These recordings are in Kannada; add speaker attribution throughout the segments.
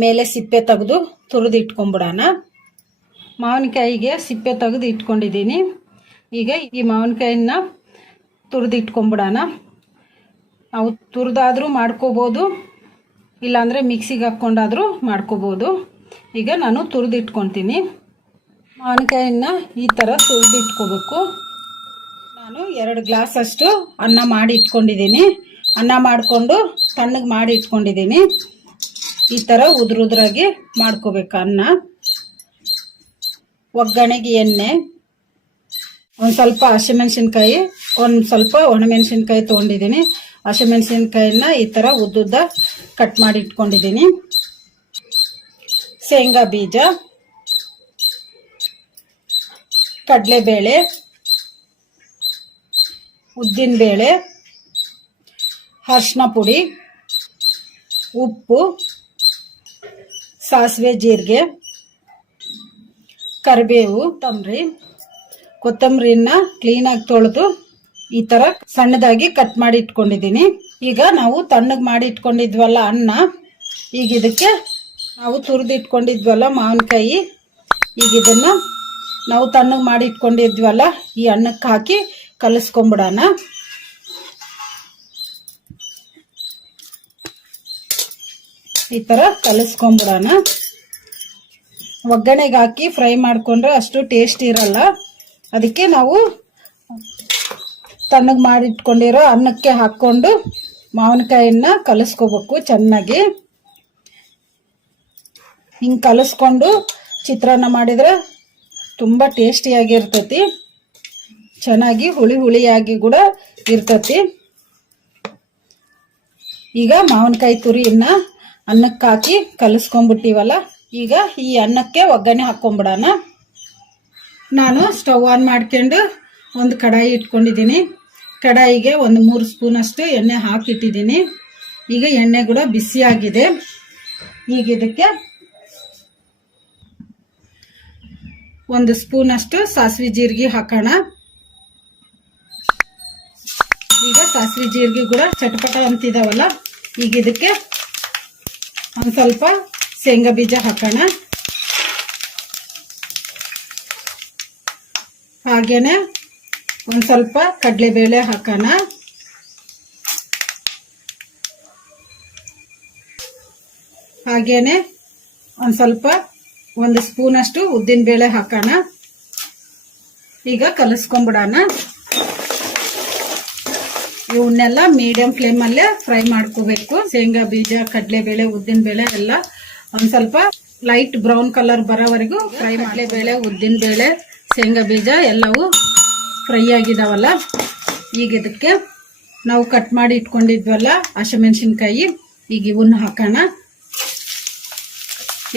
Speaker 1: ಮೇಲೆ ಸಿಪ್ಪೆ ತೆಗೆದು ತುರಿದು ಇಟ್ಕೊಂಬಿಡೋಣ ಮಾವಿನಕಾಯಿಗೆ ಸಿಪ್ಪೆ ತೆಗೆದು ಇಟ್ಕೊಂಡಿದ್ದೀನಿ ಈಗ ಈ ಮಾವಿನಕಾಯಿನ ತುರಿದು ಇಟ್ಕೊಂಬಿಡೋಣ ನಾವು ತುರಿದಾದರೂ ಮಾಡ್ಕೋಬೋದು ಇಲ್ಲಾಂದರೆ ಮಿಕ್ಸಿಗೆ ಹಾಕ್ಕೊಂಡಾದರೂ ಮಾಡ್ಕೋಬೋದು ಈಗ ನಾನು ತುರಿದು ಇಟ್ಕೊತೀನಿ ಮಾವಿನಕಾಯಿನ ಈ ಥರ ತುರಿದು ಇಟ್ಕೋಬೇಕು ನಾನು ಎರಡು ಗ್ಲಾಸ್ ಅಷ್ಟು ಅನ್ನ ಮಾಡಿ ಇಟ್ಕೊಂಡಿದ್ದೀನಿ ಅನ್ನ ಮಾಡಿಕೊಂಡು ತಣ್ಣಗೆ ಮಾಡಿ ಇಟ್ಕೊಂಡಿದ್ದೀನಿ ಈ ಥರ ಉದುರುದ್ರಾಗಿ ಮಾಡ್ಕೋಬೇಕು ಅನ್ನ ಒಗ್ಗರಣೆಗೆ ಎಣ್ಣೆ ಒಂದು ಸ್ವಲ್ಪ ಹಸಿಮೆಣಸಿನ್ಕಾಯಿ ಒಂದು ಸ್ವಲ್ಪ ಒಣಮೆಣಸಿನ್ಕಾಯಿ ತೊಗೊಂಡಿದ್ದೀನಿ ಹಸಿಮೆಣಸಿನ್ಕಾಯಿನ ಈ ಥರ ಉದ್ದುದ್ದ ಕಟ್ ಮಾಡಿ ಇಟ್ಕೊಂಡಿದ್ದೀನಿ ಶೇಂಗಾ ಬೀಜ ಕಡಲೆಬೇಳೆ ಉದ್ದಿನಬೇಳೆ ಅರ್ಶಿನ ಪುಡಿ ಉಪ್ಪು ಸಾಸಿವೆ ಜೀರಿಗೆ ಕರಿಬೇವು ಕೊತ್ತಂಬರಿ ಕೊತ್ತಂಬರಿನ ಕ್ಲೀನಾಗಿ ತೊಳೆದು ಈ ಥರ ಸಣ್ಣದಾಗಿ ಕಟ್ ಮಾಡಿ ಇಟ್ಕೊಂಡಿದ್ದೀನಿ ಈಗ ನಾವು ತಣ್ಣಗೆ ಮಾಡಿ ಇಟ್ಕೊಂಡಿದ್ವಲ್ಲ ಅನ್ನ ಈಗ ಇದಕ್ಕೆ ನಾವು ತುರಿದು ಇಟ್ಕೊಂಡಿದ್ವಲ್ಲ ಮಾವಿನಕಾಯಿ ಈಗ ಇದನ್ನು ನಾವು ತಣ್ಣಗೆ ಮಾಡಿ ಇಟ್ಕೊಂಡಿದ್ವಲ್ಲ ಈ ಅನ್ನಕ್ಕೆ ಹಾಕಿ ಕಲಿಸ್ಕೊಂಬಿಡೋಣ ಈ ಥರ ಕಲಿಸ್ಕೊಂಬಿಡೋಣ ಒಗ್ಗರಣೆಗೆ ಹಾಕಿ ಫ್ರೈ ಮಾಡಿಕೊಂಡ್ರೆ ಅಷ್ಟು ಟೇಸ್ಟ್ ಇರಲ್ಲ ಅದಕ್ಕೆ ನಾವು ತಣ್ಣಗೆ ಮಾಡಿಟ್ಕೊಂಡಿರೋ ಅನ್ನಕ್ಕೆ ಹಾಕ್ಕೊಂಡು ಮಾವಿನಕಾಯಿನ ಕಲಿಸ್ಕೋಬೇಕು ಚೆನ್ನಾಗಿ ಹಿಂಗೆ ಕಲಿಸ್ಕೊಂಡು ಚಿತ್ರಾನ್ನ ಮಾಡಿದರೆ ತುಂಬ ಟೇಸ್ಟಿಯಾಗಿರ್ತೈತಿ ಚೆನ್ನಾಗಿ ಹುಳಿ ಹುಳಿಯಾಗಿ ಕೂಡ ಇರ್ತತಿ ಈಗ ಮಾವಿನಕಾಯಿ ತುರಿಯನ್ನು ಅನ್ನಕ್ಕೆ ಹಾಕಿ ಕಲಿಸ್ಕೊಂಡ್ಬಿಟ್ಟಿವಲ್ಲ ಈಗ ಈ ಅನ್ನಕ್ಕೆ ಒಗ್ಗರಣೆ ಹಾಕ್ಕೊಂಬಿಡೋಣ ನಾನು ಸ್ಟವ್ ಆನ್ ಮಾಡ್ಕೊಂಡು ಒಂದು ಕಡಾಯಿ ಇಟ್ಕೊಂಡಿದ್ದೀನಿ ಕಡಾಯಿಗೆ ಒಂದು ಮೂರು ಸ್ಪೂನಷ್ಟು ಎಣ್ಣೆ ಹಾಕಿಟ್ಟಿದ್ದೀನಿ ಈಗ ಎಣ್ಣೆ ಕೂಡ ಬಿಸಿಯಾಗಿದೆ ಈಗ ಇದಕ್ಕೆ ಒಂದು ಸ್ಪೂನಷ್ಟು ಸಾಸಿವೆ ಜೀರಿಗೆ ಹಾಕೋಣ ಈಗ ಸಾಸಿವೆ ಜೀರಿಗೆ ಕೂಡ ಚಟಪಟ ಅಂತಿದಾವಲ್ಲ ಈಗ ಇದಕ್ಕೆ ಒಂದು ಸ್ವಲ್ಪ ಶೇಂಗಾ ಬೀಜ ಹಾಕೋಣ ಹಾಗೇನೆ ಒಂದು ಸ್ವಲ್ಪ ಕಡಲೆಬೇಳೆ ಹಾಕೋಣ ಹಾಗೇನೆ ಒಂದು ಸ್ವಲ್ಪ ಒಂದು ಸ್ಪೂನಷ್ಟು ಉದ್ದಿನ ಬೇಳೆ ಹಾಕೋಣ ಈಗ ಕಲಿಸ್ಕೊಂಬಿಡೋಣ ಇವನ್ನೆಲ್ಲ ಮೀಡಿಯಂ ಫ್ಲೇಮಲ್ಲೇ ಫ್ರೈ ಮಾಡ್ಕೋಬೇಕು ಶೇಂಗಾ ಬೀಜ ಕಡಲೆಬೇಳೆ ಉದ್ದಿನಬೇಳೆ ಎಲ್ಲ ಒಂದ್ ಸ್ವಲ್ಪ ಲೈಟ್ ಬ್ರೌನ್ ಕಲರ್ ಬರೋವರೆಗೂ ಫ್ರೈ ಉದ್ದಿನ ಉದ್ದಿನಬೇಳೆ ಶೇಂಗಾ ಬೀಜ ಎಲ್ಲವೂ ಫ್ರೈ ಆಗಿದಾವಲ್ಲ ಈಗ ಇದಕ್ಕೆ ನಾವು ಕಟ್ ಮಾಡಿ ಇಟ್ಕೊಂಡಿದ್ವಲ್ಲ ಹಸಿಮೆಣಸಿನ್ಕಾಯಿ ಈಗ ಇವನ್ನ ಹಾಕೋಣ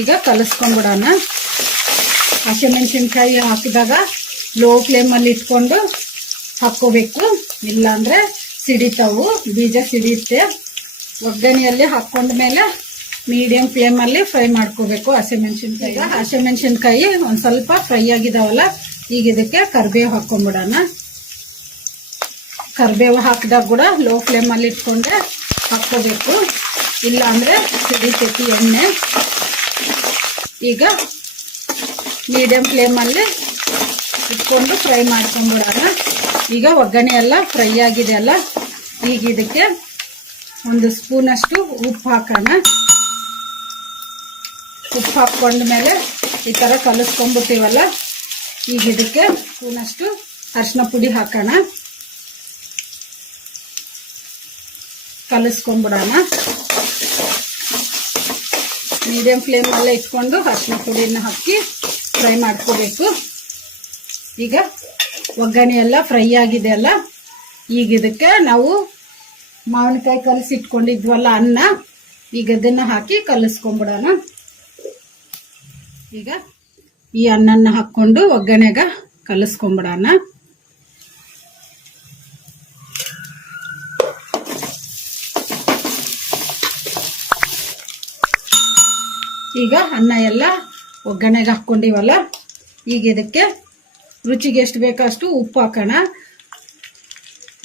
Speaker 1: ಈಗ ಕಲಸ್ಕೊಂಡ್ಬಿಡೋಣ ಹಸಿಮೆಣಸಿನ್ಕಾಯಿ ಹಾಕಿದಾಗ ಲೋ ಫ್ಲೇಮಲ್ಲಿ ಇಟ್ಕೊಂಡು ಹಾಕ್ಕೋಬೇಕು ಇಲ್ಲಾಂದ್ರೆ ಸಿಡಿತಾವು ಬೀಜ ಸಿಡಿಯುತ್ತೆ ಒಗ್ಗರಣೆಯಲ್ಲಿ ಹಾಕ್ಕೊಂಡ್ಮೇಲೆ ಮೀಡಿಯಂ ಫ್ಲೇಮಲ್ಲಿ ಫ್ರೈ ಮಾಡ್ಕೋಬೇಕು ಹಸಿಮೆಣ್ಸಿನ್ಕಾಯಿ ಹಸಿಮೆಣ್ಸಿನ್ಕಾಯಿ ಒಂದು ಸ್ವಲ್ಪ ಫ್ರೈ ಆಗಿದಾವಲ್ಲ ಈಗ ಇದಕ್ಕೆ ಕರಿಬೇವು ಹಾಕ್ಕೊಂಡ್ಬಿಡೋಣ ಕರಿಬೇವು ಹಾಕಿದಾಗ ಕೂಡ ಲೋ ಫ್ಲೇಮಲ್ಲಿ ಇಟ್ಕೊಂಡೆ ಹಾಕ್ಕೋಬೇಕು ಇಲ್ಲ ಅಂದರೆ ಸಿಡಿತೈತಿ ಎಣ್ಣೆ ಈಗ ಮೀಡಿಯಂ ಫ್ಲೇಮಲ್ಲಿ ಇಟ್ಕೊಂಡು ಫ್ರೈ ಮಾಡ್ಕೊಂಬಿಡೋಣ ಈಗ ಒಗ್ಗರಣೆ ಎಲ್ಲ ಫ್ರೈ ಆಗಿದೆ ಅಲ್ಲ ಈಗ ಇದಕ್ಕೆ ಒಂದು ಸ್ಪೂನಷ್ಟು ಉಪ್ಪು ಹಾಕೋಣ ಉಪ್ಪು ಮೇಲೆ ಈ ಥರ ಕಲಿಸ್ಕೊಂಡ್ಬಿಟ್ಟಿವಲ್ಲ ಈಗ ಇದಕ್ಕೆ ಸ್ಪೂನಷ್ಟು ಅರಿಶಿನ ಪುಡಿ ಹಾಕೋಣ ಕಲಿಸ್ಕೊಂಬಿಡೋಣ ಮೀಡಿಯಂ ಫ್ಲೇಮಲ್ಲೇ ಇಟ್ಕೊಂಡು ಅರ್ಶಿನ ಪುಡಿನ ಹಾಕಿ ಫ್ರೈ ಮಾಡ್ಕೋಬೇಕು ಈಗ ಒಗ್ಗರಣೆ ಎಲ್ಲ ಫ್ರೈ ಆಗಿದೆ ಅಲ್ಲ ಈಗ ಇದಕ್ಕೆ ನಾವು ಮಾವಿನಕಾಯಿ ಕಲಸಿ ಇಟ್ಕೊಂಡಿದ್ವಲ್ಲ ಅನ್ನ ಈಗ ಅದನ್ನ ಹಾಕಿ ಕಲಸ್ಕೊಂಡ್ಬಿಡೋಣ ಈಗ ಈ ಅನ್ನನ ಹಾಕ್ಕೊಂಡು ಒಗ್ಗರಣೆಗ ಕಲಸ್ಕೊಂಡ್ಬಿಡೋಣ ಈಗ ಅನ್ನ ಎಲ್ಲ ಒಗ್ಗರಣೆಗೆ ಹಾಕ್ಕೊಂಡಿವಲ್ಲ ಈಗ ಇದಕ್ಕೆ ರುಚಿಗೆ ಎಷ್ಟು ಬೇಕೋ ಅಷ್ಟು ಉಪ್ಪು ಹಾಕೋಣ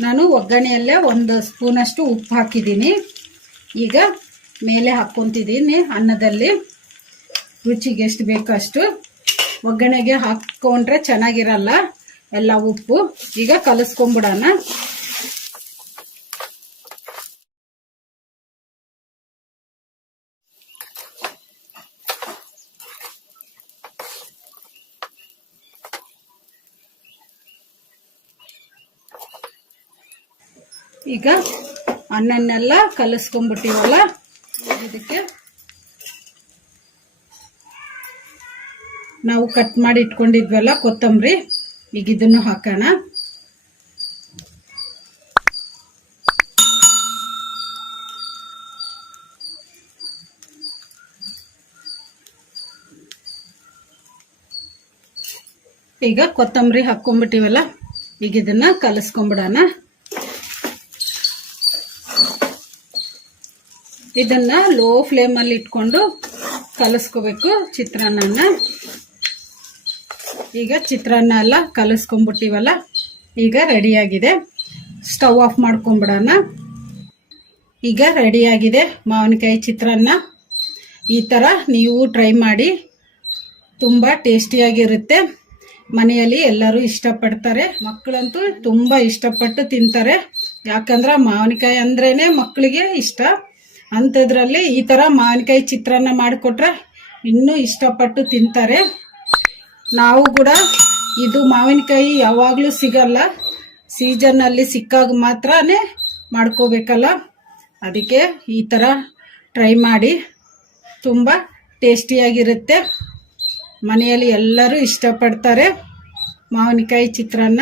Speaker 1: ನಾನು ಒಗ್ಗರಣೆಯಲ್ಲೇ ಒಂದು ಸ್ಪೂನಷ್ಟು ಉಪ್ಪು ಹಾಕಿದ್ದೀನಿ ಈಗ ಮೇಲೆ ಹಾಕ್ಕೊತಿದ್ದೀನಿ ಅನ್ನದಲ್ಲಿ ರುಚಿಗೆ ಎಷ್ಟು ಬೇಕೋ ಅಷ್ಟು ಒಗ್ಗರಣೆಗೆ ಹಾಕ್ಕೊಂಡ್ರೆ ಚೆನ್ನಾಗಿರಲ್ಲ ಎಲ್ಲ ಉಪ್ಪು ಈಗ ಕಲಿಸ್ಕೊಂಬಿಡೋಣ ಈಗ ಅನ್ನನ್ನೆಲ್ಲ ಕಲಿಸ್ಕೊಂಡ್ಬಿಟ್ಟಿವಲ್ಲ ಇದಕ್ಕೆ ನಾವು ಕಟ್ ಮಾಡಿ ಇಟ್ಕೊಂಡಿದ್ವಲ್ಲ ಕೊತ್ತಂಬರಿ ಈಗ ಇದನ್ನು ಹಾಕೋಣ ಈಗ ಕೊತ್ತಂಬರಿ ಹಾಕೊಂಡ್ಬಿಟ್ಟಿವಲ್ಲ ಈಗ ಇದನ್ನ ಕಲಸ್ಕೊಂಡ್ಬಿಡೋಣ ಇದನ್ನ ಲೋ ಫ್ಲೇಮಲ್ಲಿ ಇಟ್ಕೊಂಡು ಕಲಿಸ್ಕೋಬೇಕು ಚಿತ್ರಾನ್ನ ಈಗ ಚಿತ್ರಾನ್ನ ಎಲ್ಲ ಕಲಿಸ್ಕೊಂಬಿಟ್ಟಿವಲ್ಲ ಈಗ ರೆಡಿಯಾಗಿದೆ ಸ್ಟವ್ ಆಫ್ ಮಾಡ್ಕೊಂಬಿಡೋಣ ಈಗ ರೆಡಿಯಾಗಿದೆ ಮಾವಿನಕಾಯಿ ಚಿತ್ರಾನ್ನ ಈ ಥರ ನೀವು ಟ್ರೈ ಮಾಡಿ ತುಂಬ ಟೇಸ್ಟಿಯಾಗಿರುತ್ತೆ ಮನೆಯಲ್ಲಿ ಎಲ್ಲರೂ ಇಷ್ಟಪಡ್ತಾರೆ ಮಕ್ಕಳಂತೂ ತುಂಬ ಇಷ್ಟಪಟ್ಟು ತಿಂತಾರೆ ಯಾಕಂದ್ರೆ ಮಾವಿನಕಾಯಿ ಅಂದ್ರೇ ಮಕ್ಕಳಿಗೆ ಇಷ್ಟ ಅಂಥದ್ರಲ್ಲಿ ಈ ಥರ ಮಾವಿನಕಾಯಿ ಚಿತ್ರಾನ್ನ ಮಾಡಿಕೊಟ್ರೆ ಇನ್ನೂ ಇಷ್ಟಪಟ್ಟು ತಿಂತಾರೆ ನಾವು ಕೂಡ ಇದು ಮಾವಿನಕಾಯಿ ಯಾವಾಗಲೂ ಸಿಗಲ್ಲ ಸೀಸನ್ನಲ್ಲಿ ಸಿಕ್ಕಾಗ ಮಾತ್ರ ಮಾಡ್ಕೋಬೇಕಲ್ಲ ಅದಕ್ಕೆ ಈ ಥರ ಟ್ರೈ ಮಾಡಿ ತುಂಬ ಟೇಸ್ಟಿಯಾಗಿರುತ್ತೆ ಮನೆಯಲ್ಲಿ ಎಲ್ಲರೂ ಇಷ್ಟಪಡ್ತಾರೆ ಮಾವಿನಕಾಯಿ ಚಿತ್ರಾನ್ನ